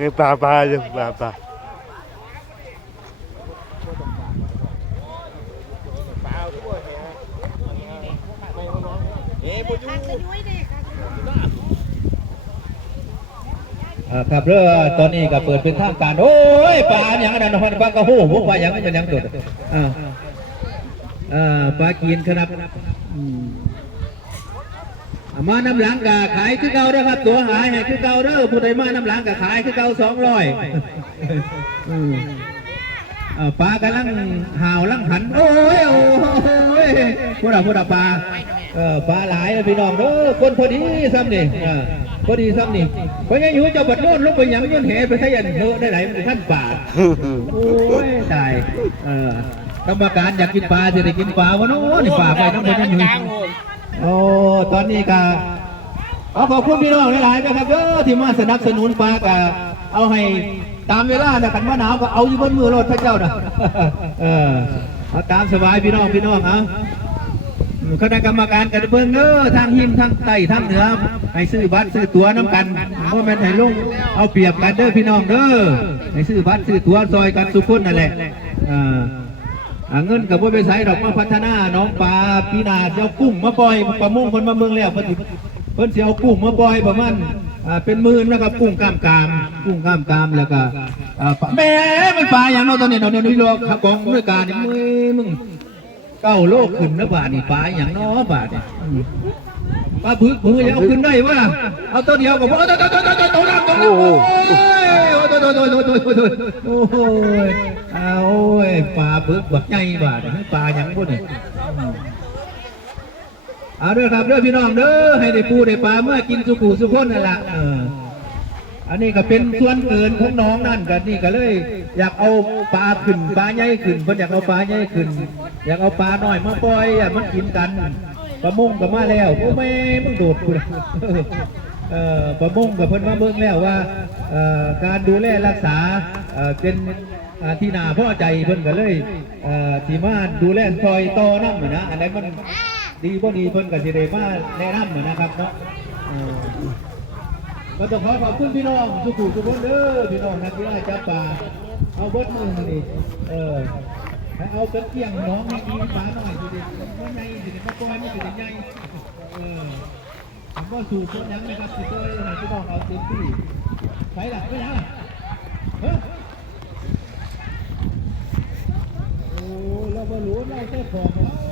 cái ba ba luôn ba ba เอ๊ะบุญยูอ่าครับเรือตอนนี้ก็เปิดเป็นทางการ โอ้ยปลาอย่างนั้นนะพันปลากระโหพวกปลาอย่างนั้นเป็นอย่างตัวอ่าอ่าปลากีนครับอืม มานำหลังกะขายคือเก่าเด้อครับ ตัวหายให้คือเก่าเด้อผู้ใดมานำหลังกะขายคือเก่าสองร้อยปลากำลังห่าวลังหัน โอ้ยโอ้ยพูดอะพูดอะปลาเออปลาหลายพี่น้องเด้อคนพอดีซ้ำนี่พอดีซ้ำนี่เพราะยังอยู่เจ้าบัดโน่นลงไปหยังยันเหไปใช้ยันเถอะได้ไหลมันท่านป่าโอ้ยตายเออกรรมการอยากกินปลาจะได้กินปลาวะเนาะนี่ปลาไปน้ำมันยังอยู่ โอ้ตอนนี้ก็เอาขอบคุณพี่น้องหลายๆนะครับเด้อที่มาสนับสนุนปากเอาให้ตามเวลานะกันว่าหนาวก็เอาอยู่บนมือรถพระเจ้านะเออเอาตามสบายพี่น้องพี่น้องเอาคณะกรรมการกันเบิ่งเด้อทางหิมทางใต้ทางเหนือให้ซื้อบัตรซื้อตั๋วน้ำกันเพราะมันให้ลงเอาเปรียบกันเด้อพี่น้องเด้อให้ซื้อบัตรซื้อตั๋วซอยกันสุขคนนั่นแหละอ่า เงินกับว่าไปใช้ดอกมาพัฒนาน้องปลาปีนาเจ้ากุ้งมาปล่อยปลามุ่งคนมาเมืองแล้วเพิ่นเพิ่นสิเอากุ้งมาปล่อยประมาณเป็นหมื่นนะครับกุ้งกล้ามกามกุ้งกล้ามกามแล้วก็ปลาแม่มันปลาอย่างเราตอนนี้เนาะเดี๋ยนี้โลกกองด้วยการนี่มึงมึงเก้าโลกขึ้นนะบาทนี่ปลาอย่างเนาะบาทนี่ย ปลาบึกผมเอาขึ้นได้ว่าเอาต้นเดียวกับโอ้ยตัวต้วตัวตัวตัวล่างต้วล่างโอ้ยตัวตัวตัวตัวตัวตัวโอ้ยเอาโอ้ยปลาบึกบักใหญ่บาดปลาหยังพวกนี้เอาเด้อครับเด้อพี่น้องเด้อให้ได้ปูได้ปลาเมื่อกินสุกูสุขนนั่นแหละอันนี้ก็เป็นส่วนเกินของน้องนั่นกันนี่ก็เลย อยากเอาปลาขึ้นปลาใหญ่ขึ้นเพราะอยากเอาปลาใหญ่ขึ้น อยากเอาปลาน้อยมาปล่อยมันกินกัน ปลามงก็มาแล้วโอ้แม่มึงโดดกูนะปลามงกับเพิ่นมาเบิ่งแล้วว่าการดูแลรักษาเป็นที่นาพ่อใจเพิ่นก็เลยที่มาดูแลซอยต่อน้ำนะอันไหนมันดีบ่ดีเพิ่นกับสิได้มาแนะนำนะครับเนาะก็ต้องขอขอบคุณพี่น้องทุกผู้ทุกคนเด้อพี่น้องนักกีฬาจับปลาเอาเบดมือนี่เออ เอาเกิดเกี่ยงน้องมีมีฟ้าหน่อยดูดิว่ใหญ่ดี๋ยวก็ก้อยไม่ถึงไงเออผมก็สู่ตัวยังนะครับสุดยอดเลยที่บอกเอาเต็มที่ไปหลักไปหลัเฮ้ยโอ้เราไม่รู้เราแค่ของเรา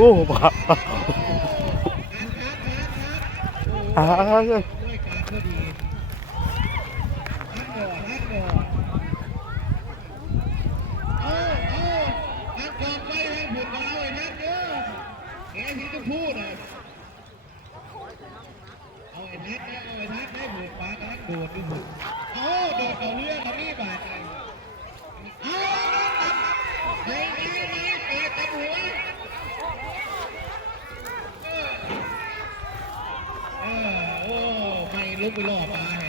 โอ้บ้า ไปรอบมาไง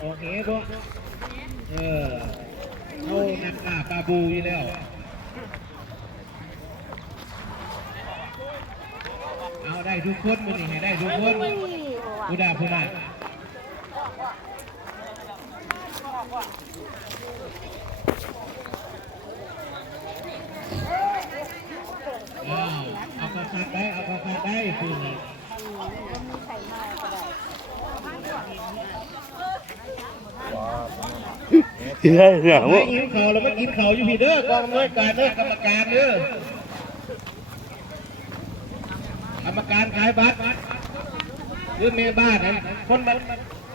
โอเคก็เออเอาหนักหนาปลาบูอยู่แล้วเอาได้ทุกคนมันนี่ให้ได้ทุกคนกูดาพูดได้ เอากระคัดได้เอากระคัดได้คือนี่ที่ได้เนี่ยไม่ว่ากินเขาแล้วไม่กินเขาอยู่พี่เด้อกองอำนวยการเด้อกรรมการเด้อกรรมการขายบัตรหรือแม่บ้านคนมัน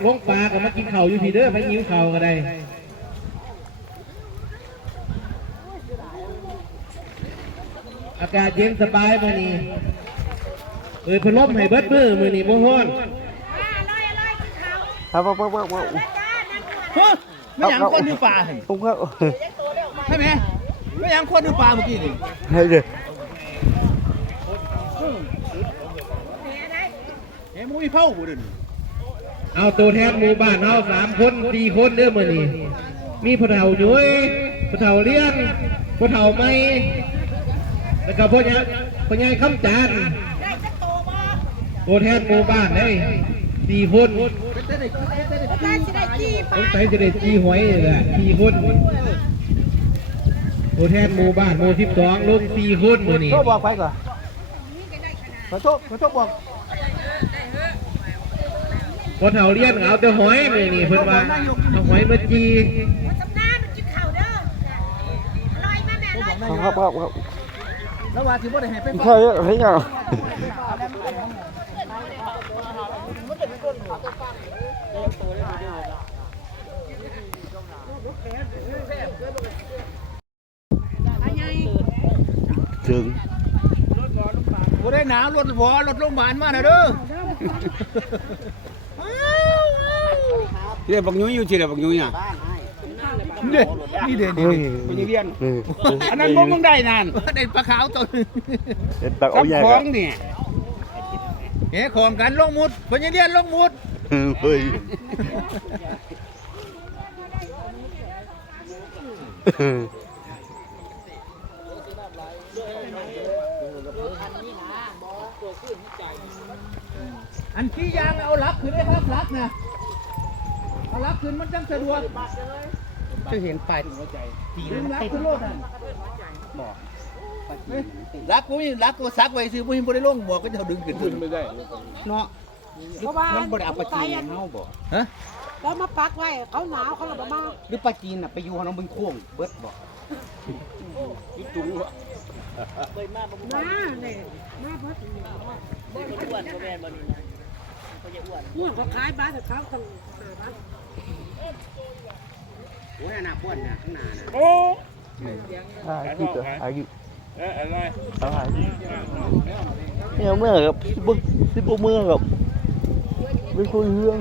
ลงปลาก็มากินเขาอยู่พี่เด้อไม่หิวเขาก็ได้ อากาศเย็นสบายมื้อนี้เอ้ยเพิ่นลมให้เบิดมือมื้อนี้บ่ฮ้อนครับครับครับครับเฮ้ยไม่ยังคนดูปลาเห็นผมครับใช่ไหมไม่ยังคนดูปลาเมื่อกี้นี่ให้เลยเฮ้ยมึงมีเผาบุญเอาตัวแทนหมู่บ้านเอาสามคนสี่คนเด้อมื้อนี้มีผู้เฒ่าย้อยผู้เฒ่าเลี้ยงผู้เฒ่าไม่ แล้วก็พ่อใหญ่พ่อใหญ่คำจานตัวแทนหมู่บ้านได้สี่คนสงสัยจะได้จีหวยนี่แหละสี่คนตัวแทนหมู่บ้านหมู่สิบสองลงสี่คนมื้อนี้โทษบอกไปก่อนขอโทษขอโทษบอกผู้เฒ่าเลี้ยงเอาแต่หอยมื้อนี้เพิ่นว่าเอาหอยมาจีสำนานมันกินข้าวเด้ออร่อยมากแม่อร่อยมากครับครับครับ แล้วว่าที่บ่ได้ให้ไปใช่ให้ยังถึงบ่ได้หนาวรถหวอรถโรงพยาบาลมาน่ะเด้อที่บักยุ้ยอยู่ที่ไหนบักยุ้ยอะ นี่นี่เด่นเฮ้ยมันยังเรียนนี่อันนั้นบ่มึงได้นั่นได้ปลาขาวตัวนึงเป็นตักเอากับใหญ่ขกัอนงเนี่ยเฮ้ของกันลงมุดพญาเดียนลงมุดเฮ้ยอันขี้ยางเอาลักขึ้นได้ครับลักนะเอาลักขึ้นมันจังสะดวก จะเห็นปลายดึงลักขึ้นโลดอะเฮ้ยลักกูมีลักกูซักไว้ซื้อบ่มีบ่ได้ลงบอกก็จะดึงขึ้นดึงไม่ได้เนาะเพราะว่ามันบ่ได้เอาปลาจีนเฮาบ่ฮะแล้วมาปักไว้เขาหนาวเขาระบมากหรือปลาจีนน่ะไปอยู่เฮาน้องบึงโค้งเบิดบ่ยุจุงวะมาบ่มาเนี่ยมาเพิ่มเนี่ยอ้วนก็แม่นบ่นี่นะเขาจะอ้วนอ้วนเขาขายบ้านแต่เขาต้องหาบ้าน โอ้ยน่ะป้วนน่ะข้างหน้าน่อากิตัวอากิอะไรเอาอากิเนี่ยเมื่อกับสิบสิบเมื่อกับเป็นคนเรื่อง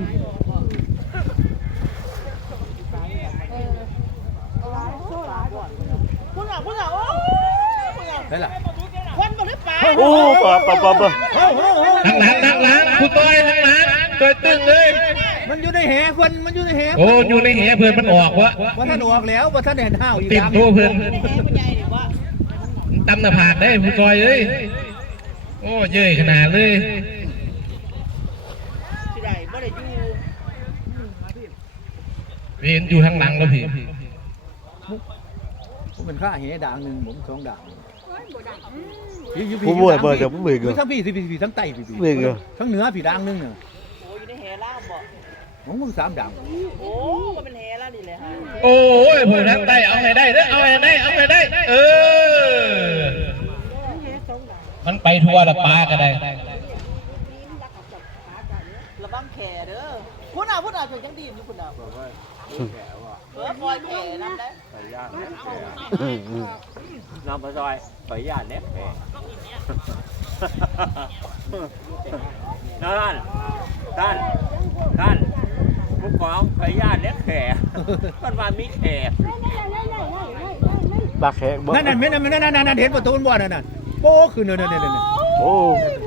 ได้ล่ะโอ้ปะปะปะปะทั้งหลั ในแหเพิ่นมันอยู่ในแหโอ้อยู่ในแหเพื่อนมันออกวะว่าท่านออกแล้วว่าท่านเห็นห้าวอีกติดดังโทเพื่อนตำหน้าผากได้ผู้ต้อยเอ้ยโอ้เย้ยขนาดเลยเวียนอยู่ข้างหลังแล้วพี่ผมเป็นข้าแหด่างหนึ่งผมสองด่างผมบ่อยบ่อยแต่ผมเบื่ออยู่ทั้งพี่สิพี่พี่ทั้งใต้พี่พี่เบื่อเหรอทั้งเหนือพี่ด่างหนึงเนี่ย ผมมึงสามด่างโอ้ยผู้ทางใต้เอาให้ได้เด้อเอาให้ได้เอาให้ได้เออมันไปทั่วละปลาก็ได้ระวังแขเด้อพุ่นอะพุ่นอะช่วยจังดีอยู่พุ่นอะเออปล่อยแขนำได้น้องปลาซอยขออนุญาตเน็บแผลนั่นท่านท่าน ผู้กองขออนุญาตเน็บแผลมันมามีแผลปากแขกบ่นั่นนั่นไม่นั่นนั่นนั่นนั่นเห็นประตูบ่อนั่นน่ะโป้คือนั่นนั่นนั่นนั่นโอ้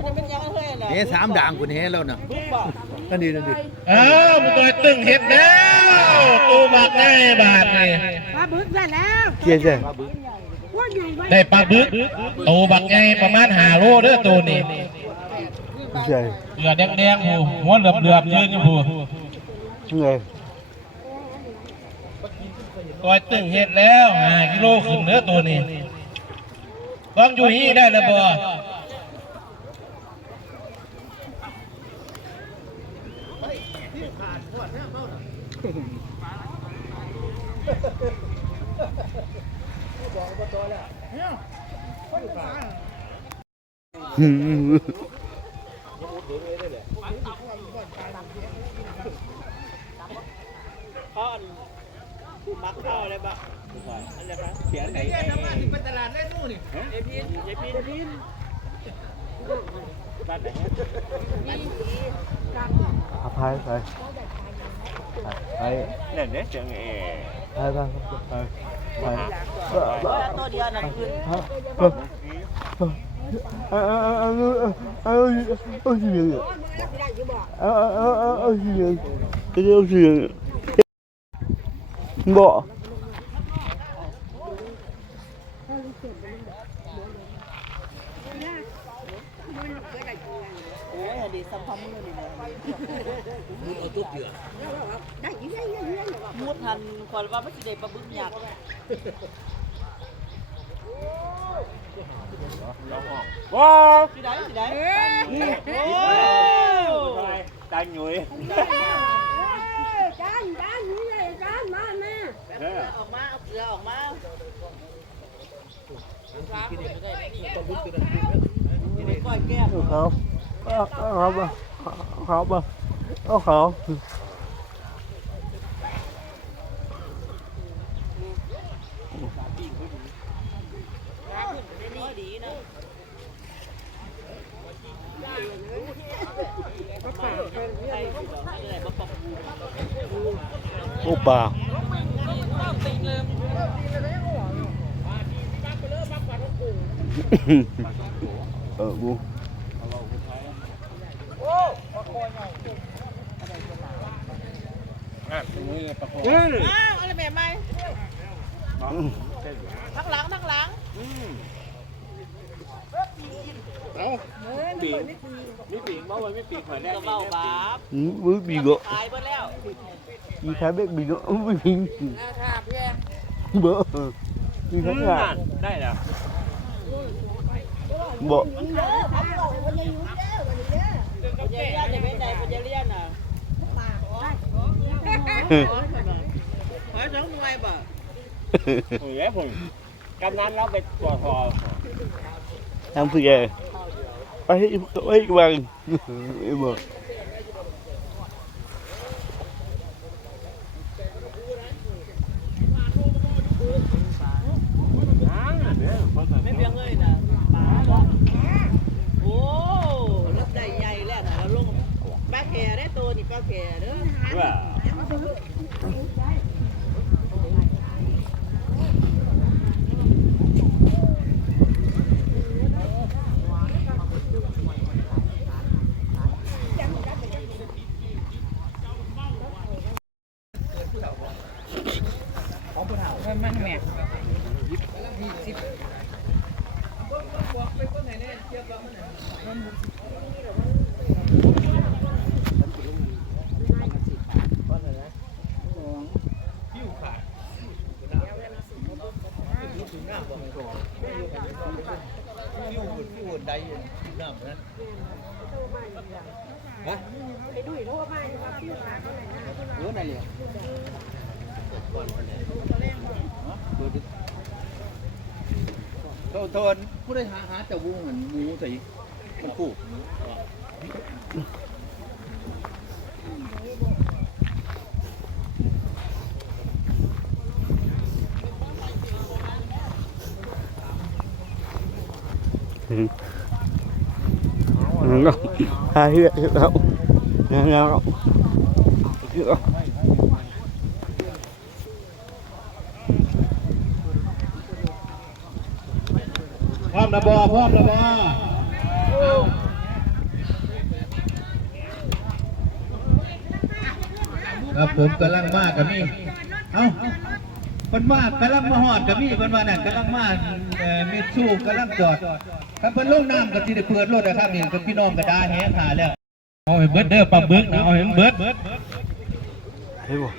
พุ่นเป็นยังเฮ้ยล่ะเฮ้สามด่างคุณเฮ้แล้วน่ะพุ่นบอกนั่นดีนั่นดีอ้าวผู้ต้อยตึงเห็ดแล้วตูบักง่ายบาทนี่ปลาบึกได้แล้วเจียนเจียนว่าใหญ่ไว้ได้ปลาบึกตูบักง่ายประมาณหาโลเด้อตัวนี้ใช่เสือแดงๆผู้หัวเหลือบๆยืนอยู่ผู้ ไงก้อยตึงเฮ็ดแล้ว5กิโลขึ้นเนื้อตัวนี้ลองอยู่ฮีได้แล้วบ่อืมเขา อันมักเข้าเลยปะอะไรปะเขียนไหนไปตลาดเล่นนู่นนี่เอพีนเอพีนเอพีนบ้านไหนอาภัยไปไปเนี่ยเนี่ยจังเอไปไปไปไปตัวเดียวน่ะคืนเอาเอาเอาเอาเอาเอาสิยังเอาเอาเอาเอาเอาสิยังจะเอาสิยังบ่โอ้ยดีสัมพันธ์มือนี่เลยมุดทันคนว่า ไม่สิได้ปลาบึ้งยักษ์ว้าวสิได้สิได้โอ้ตานุ่ยจานจานนี่เจานมาอออกมา เอาเกลือออกมาก้อยแก้มเขาเขาบ่เขาเอาเขา น้อยดีนะ โอ้ป่าเออบูอ้าวอะไรแบบไหมทั้งหลังทั้งหลังปีกมีปีกเมื่อวันไม่ปีกเหมือนแรกก็เบาบาปอืมบื้อบีก็ตายไปแล้วมีใครเบ็กบีก็อุ้มบีนะครับพี่แอนเบ้อมีทั้งงานได้แล้วบ่ปัญญาเลียนจะเป็นใดปัญญาเลียนอะหอยสองหน่วยบ่ผมแล้ว ผมกำนันเราไปตรวจสอบทำเพื่อไปไปบังบ่ ไม่เพียงเลยนะปลาบ่โอ้รับได้ใหญ่แล้วนะแล้วลงปลาแข่ได้ ตัวนี่ปลาแข่เด้อ ว่า ฟิวฟิวใดน้ำนั้น ไปดูอีกแล้วว่าไม่ครับพี่ตาเขาไหนนะ เออนั่นแหละโทษโทษ ผู้ได้หาหาแต่วงเหมือนหมูใส่มันคู่ nó hai huyết đâu nào nào đâu พร้อมนะบอพร้อมนะบอครับผมกำลังมากกับนี่เอ้าคนมากกำลังมาหอดกับนี่คนว่านั่นกำลังมาเมีสู้กำลังจอดถ้าเพิ่นลงน้ำก็สิได้เปิดรถนะครับนี่ก็พี่น้องก็ด่าแฮงหาแล้วเอาให้เบิดเด้อปลาบึกนะเอาให้มันเบิดเฮ้ยบ่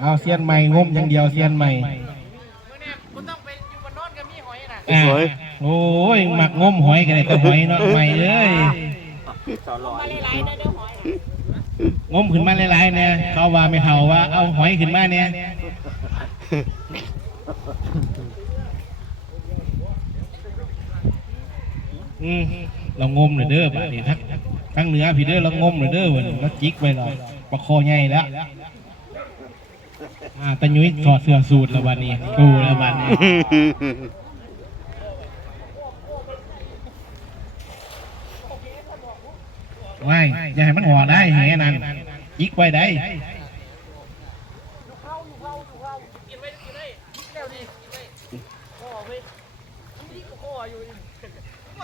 เอาเซียนใหม่งมอย่างเดียวเซียนใหม่อ่าโอ้ยหมักงมหอยกันเลยแต่หอยเนาะใหม่เอ้ยงมขึ้นมาหลายๆเนี่ยเขาว่าไม่เขาว่าเอาหอยขึ้นมาเนี่ยอืมเรางมเลยเด้อบัดนี้ทั้งทั้งเหนือพี่เด้อเรางมเลยเด้อวันนี้เราจิกไปหน่อยประคอใหญ่แล้ว อ่าตะยุ้ยถอดเสื้อสูทแล้ววันนี้กูแล้ววันนี้ว้ายอย่าให้มันหัวได้แหนั่นจิกไว้ได้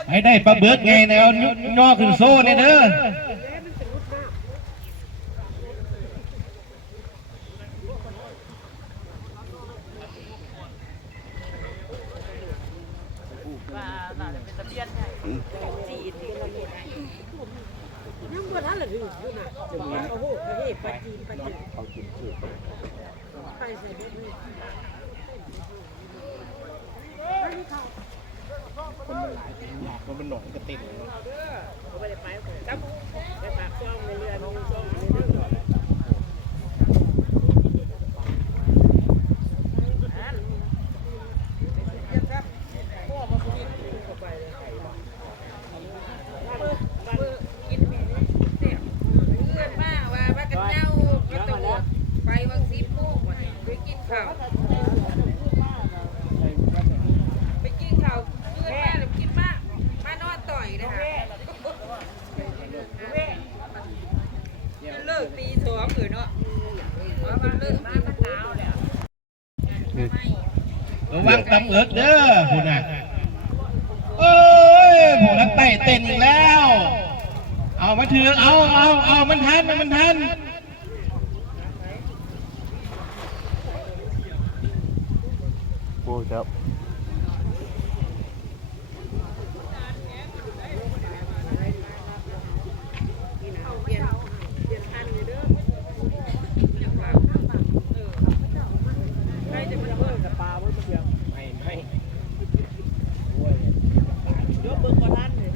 ไอ้ได้ปลาเบิกไงเนี่ยเอาย่อขึ้นโซ่เนี่ยเด้อ ยังบ่ทันละถึงอยู่น่ะโอ้โหเฮ้ยปลาจีนปลาจีนไปใส่ดิเลย มันเป็นหนอนกระตินลิกตีสองเลยเนาะว่ามันเลิกมามันหนาวแล้ว ระวังตำเอิกเด้อคุณอะเอ้ยผู้นักเตะเต้นอีกแล้ว เอามาถือเอาเอาเอามันทันมันทันโอ้ครับ ยกเบิ่งบ่ทันเลย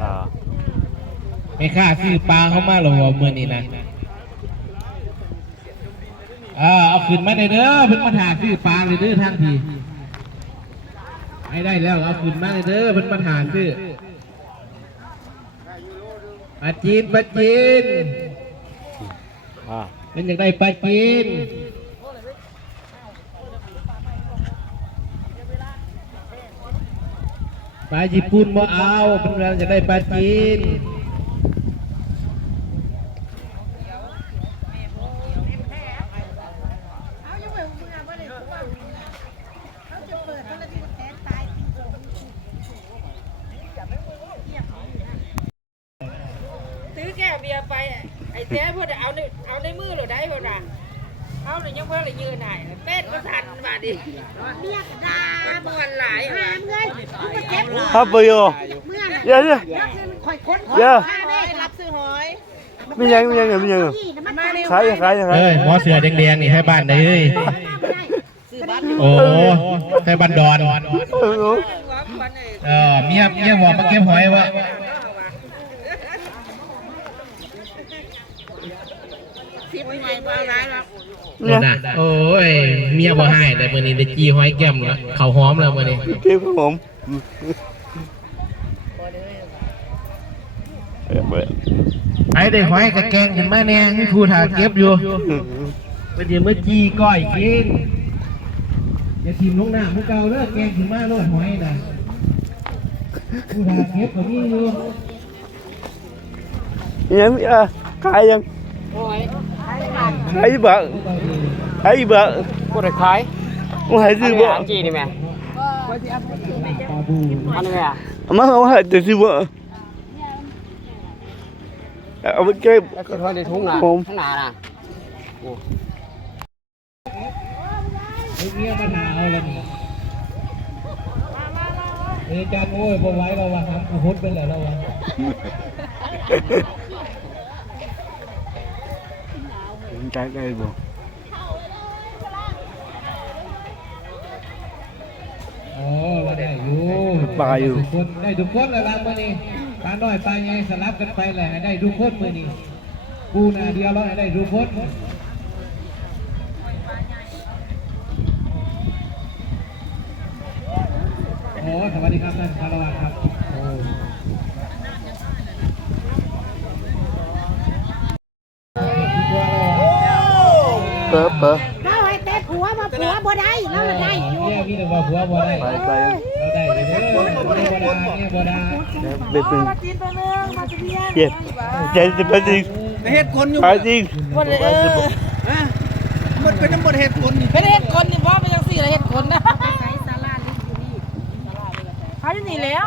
อ่า ไม่ค่าซื้อปลาเข้ามาหรอเมื่อนี้นะอ่าเอาขึ้นมาเลยเด้อเพิ่นมาถาซื้อปลาเลยเด้อท่านทีให้ได้แล้วเอาขึ้นมาเลยเด้อเพิ่นมาถาซื้อปลาจีนปลาจีนอ่ามันอยากได้ปลาจีนปลาญี่ปุ่นบ่เอาเป็นเราจะได้ปลาจีน เอายังไงมึงอะบ่ได้เพราะว่าเขาจะเปิดโทรทัศน์แทนตาย ซื้อแก้วเบียร์ไปอะไอ้แท้เพื่อนเอาในเอาในมือหรือได้เพื่อนอะ เอาในยังเพื่อนเลยยืนหายเป็ดก็ทันบาดดิเมียกระดามันมวนหลายหามเลยมึงมาเก็บหัวครับไปอยู่เมื่อน่ะเดี๋ยวเดี๋ยวแล้วคือมันข่อยค้นเดี๋ยวข้าได้รับซื้อหอยมียังมียังมียังนี่นะมันมาเร็วขายขายขายเอ้ยหมอเสือแดงๆนี่ให้บ้านได้เอ้ยซื้อบัตรโอ้ให้บ้านดอนเออหัวควันเอ้ยเออเมียเมียบอกมาเก็บหอยวะสิบใหม่บ่ร้ายครั บนี่นะโอ้ย เมียบ่ให้แต่มื้อนี้ได้จี้หอยแก้มแล้วข้าวหอมแล้วมื้อนี้เก็บครับผมเออเบื่อไอ้ได้หอยกับแกงขึ้นมาแน่มีผู้ถาเก็บอยู่เป็นเดี๋ยวมื้อจี้ก้อยกินอย่าทิ่มลงน้ำผู้เก่าเด้อแกงขึ้นมาโลดหอยน่ะผู้ถาเก็บก็มีอยู่ยังอะขายยังขาย บ่ขายบ่กูได้ขายมาให้ซื้อบ่อันจีนี่แม่ปลาบูอันนี้แม่มาเอาให้แต่ซื้อบ่เอาไจานโอ้ยบ่ไหว้เราว่าครับกูฮุดไปแล้วเราว่าใจได้บ่อ๋อว่าได้อยู่ปลาอยู่ได้ทุกคนได้ทุกคนเลยล่ะมื้อนี้ปลาน้อยปลาใหญ่สลับกันไปแหละให้ได้ทุกคนมื้อนี้กูหน้าเดียวเราให้ได้ทุกคนโอ้สวัสดีครับท่านคารวะครับโอ้ เปิดเปิดเราให้แต่ผัวมาผัวบ่ได้เราละได้อยู่เนี่ยมีแต่ว่าผัวบ่ได้ไปไปเราได้เลยเด้อเนี่ยบ่ได้เนี่ยบ่ได้เป็นเป็นมากินตัวนึงมาจะเบี้ยเจ็บใจจะเป็นจริงเฮ็ดคนอยู่ไปจริงคนเออมันเป็นน้ำมันเฮ็ดคนนี่เป็นเฮ็ดคนนี่บ่เป็นจังซี่ละเฮ็ดคนนะใช้สาราลิงอยู่นี่เขาอยู่นี่แล้ว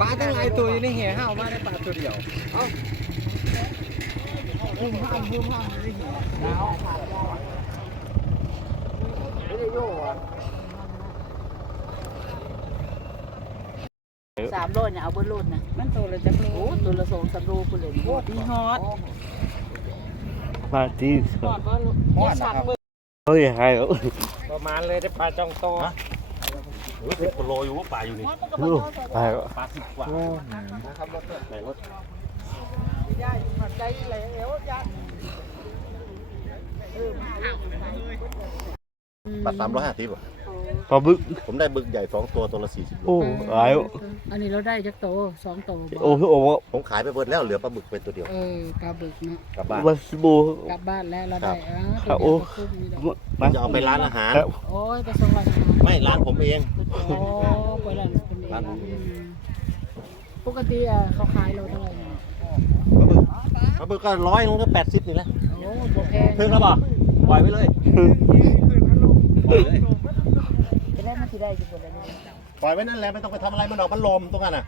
ปลาตั้งหลายตัวอยู่ในแห่ห้าวมาได้ปลาตัวเดียวสามโลเนี่ยเอาเบิ่โลดนะมันโตละจักโลโอ้ตัวละ2 3โลพุ่นเลยโอ้ดีฮอดมาจริงฮอดบ่ลูกอย่าสั่งเบิ่งเฮ้ยหายแล้วประมาณเลยได้ปลาจองโต สิบกิโลอยู่ว่าปลาอยู่นี่ลูกไปแล้วปลาสิบกว่าย่าผัดใจแล้วย่าปลาสามร้อยห้าสิบอะ ปลาบึก ผมได้บึกใหญ่สองตัวตัวละสี่สิบโลโอ้หายอันนี้เราได้จักโตสองโตโอ้โอ้ผมขายไปเบิดแล้วเหลือปลาบึกเป็นตัวเดียวเออกาบึกเนาะกลับบ้านมาสบู่กลับบ้านแล้วเราได้อ่าครับตัวโอ้เดียวก็คุ้มนี่ดอกมาจะเอาไปร้านอาหาร ครับ โอ้ยไปส่งร้านอาหารไม่ร้านผมเอง โอ้ไปร้านคนเองร้านผมอืมปกติอะเขาขายเราเท่าไหร่เนี่ยปลาบึกปลาบึกก็ร้อยนึงก็แปดสิบนี่แหละโอ้บ่แพงเพิ่งแล้วป่ะปล่อยไปเลยปล่อยเลยจะ ได้อยู่บนนั้นปล่อยไว้นั่นแหละไม่ต้องไปทำอะไรมันหอกมันลมตรงนั้นอะ